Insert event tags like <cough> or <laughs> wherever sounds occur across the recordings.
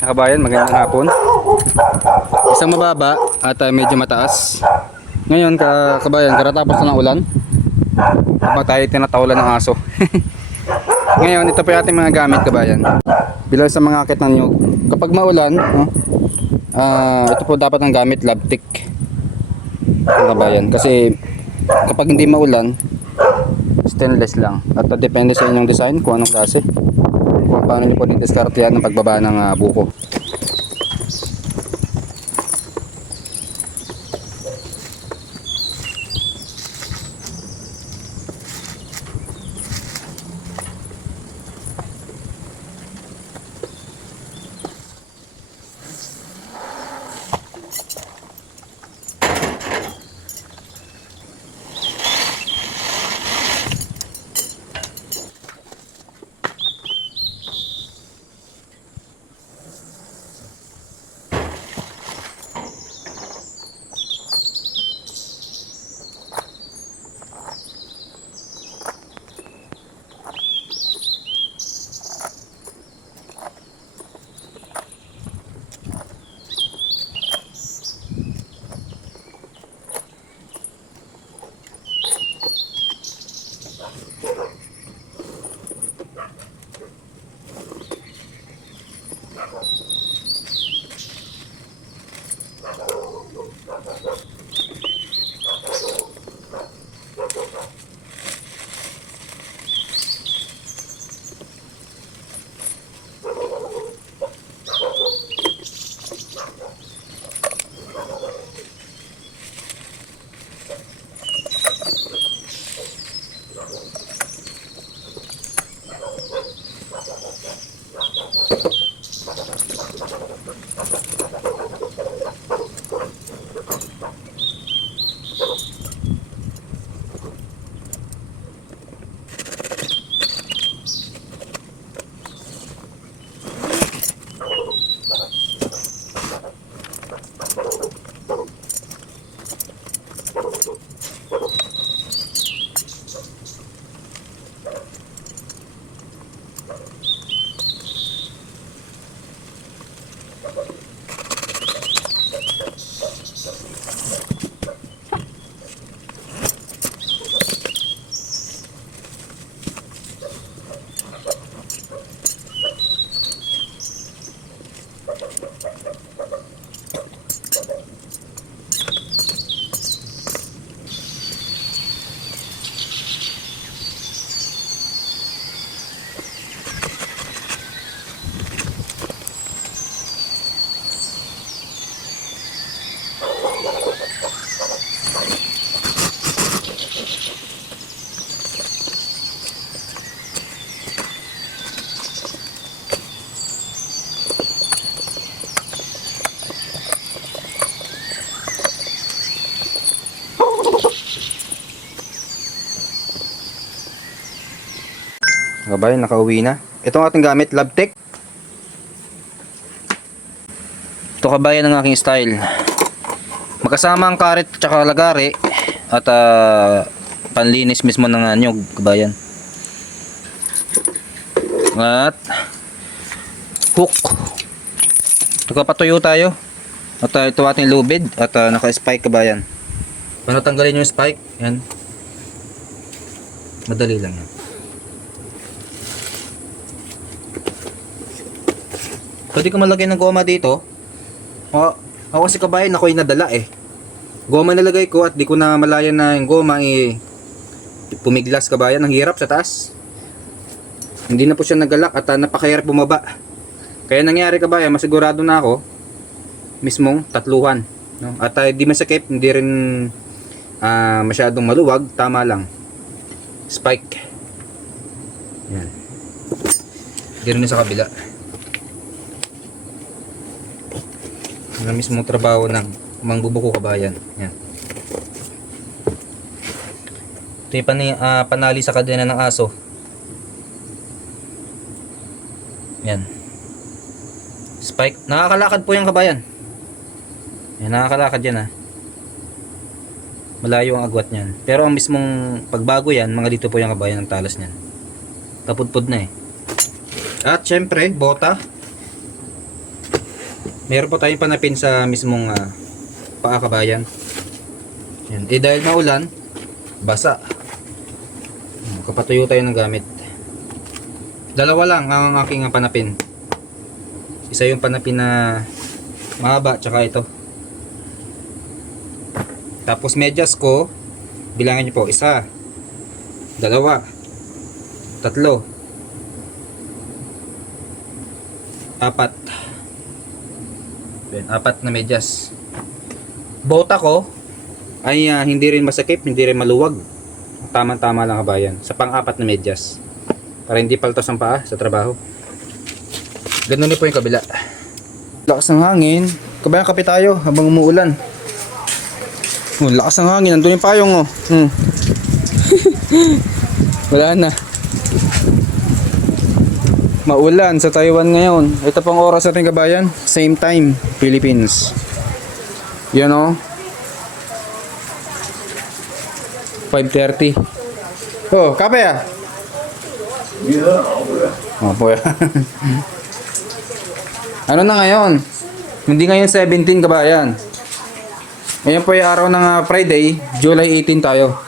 Kabayan, magandang hapon. Isang mababa at uh, medyo mataas. Ngayon, ka kabayan, karatapos na ng ulan. Habang tayo tinatawalan ng aso. <laughs> Ngayon, ito yung ating mga gamit, kabayan. Bilang sa mga akit ng nyug. Kapag maulan, no, ah, ito po dapat ang gamit, labtik. Kabayan. Kasi kapag hindi maulan, stainless lang. At uh, depende sa inyong design kung anong klase. Paano nyo po didiskarte yan ng pagbaba ng ah, buko. Kabayan, nakauwi na. Ito ang ating gamit, Labtech. Ito kabayan ang aking style. Magkasama ang karet at saka lagari at ah, panlinis mismo ng anyog, kabayan. At hook. Ito kapatuyo tayo. At ah, ito ating lubid at ah, naka-spike kabayan. Paano tanggalin yung spike? Yan. Madali lang yan. Pwede ko malagay ng goma dito. O, ako kasi kabayan ako'y nadala eh. Goma nalagay ko at di ko na malayan na yung goma eh, pumiglas kabayan. Ang hirap sa taas. Hindi na po siya nagalak at uh, napakahirap bumaba. Kaya nangyari kabayan, masigurado na ako mismong tatluhan. No? At uh, di masakit, hindi rin ah, masyadong maluwag, tama lang. Spike. Yan. Hindi rin sa kabila. Yung mismong trabaho ng mangbubuko kabayan. Yan. Ito yung pani, ah, panali sa kadena ng aso. Yan. Spike. Nakakalakad po yung kabayan. Yan, nakakalakad yan ha. Malayo ang agwat niyan. Pero ang mismong pagbago yan, mga dito po yung kabayan ng talas niyan. Kapudpud na eh. At syempre, bota. Meron po tayong panapin sa mismong ah, paa kabayan. Yan. Eh dahil maulan, basa. Hmm, Kapatuyo tayo ng gamit. Dalawa lang ang aking ah, panapin. Isa yung panapin na mahaba, tsaka ito. Tapos medyas ko, bilangin niyo po, isa, dalawa, tatlo, apat. Yan, apat na medyas. Bota ko ay ah, hindi rin masakip, hindi rin maluwag. Tama-tama lang kabayan. Sa pang-apat na medyas. Para hindi paltos ang paa sa trabaho. Ganun din po yung kabila. Lakas ng hangin. Kabayan kape tayo habang umuulan. Oh, lakas ng hangin. Nandun yung payong oh. Hmm. <laughs> Wala na. Maulan sa Taiwan ngayon. Ito pang oras natin kabayan. Same time, Philippines. Yan o. 5.30. Oh, kape ah. Oh, po <laughs> ano na ngayon? Hindi ngayon 17 kabayan. Ngayon po yung araw ng ah, Friday, July 18 tayo.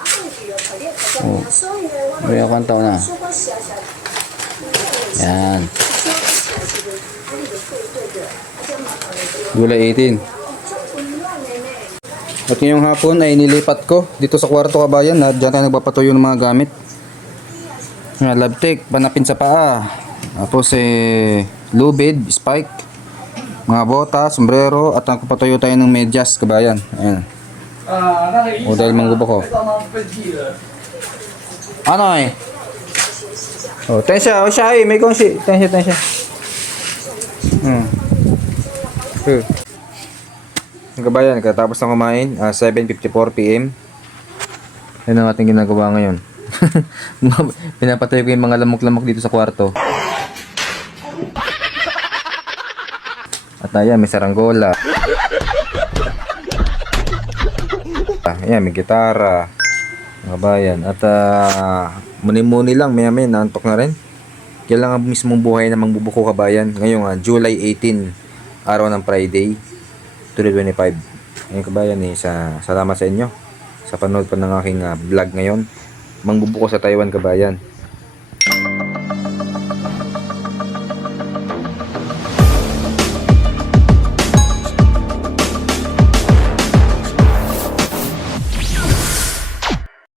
Oh. Akong taon na. Yan. July 18. At ngayong hapon ay nilipat ko dito sa kwarto kabayan na dyan tayo nagpapatuyo ng mga gamit. Nga, labtik, panapin sa paa. Tapos eh, lubid, spike, mga bota, sombrero, at nagpapatuyo tayo ng medyas kabayan. Ayan. O dahil manggubo ko. Ano eh? Oh, tensya, oh siya eh, may kong si. Tensya, tensya. Hmm. Hmm. Ang kabayan, katapos na kumain, ah, 7.54 p.m. Yan ang ating ginagawa ngayon. <laughs> Pinapatay ko yung mga lamok-lamok dito sa kwarto. At ayan, may saranggola. Ah, Ayan, may gitara. Mga bayan. At ah, muni-muni lang, maya maya, naantok na rin. Kaya lang ang mismong buhay na mangbubuko kabayan. Ngayong ah, July 18, araw ng Friday, 2025. Ngayon kabayan eh, sa, salamat sa inyo sa panood pa ng aking ah, vlog ngayon. Mangbubuko sa Taiwan kabayan.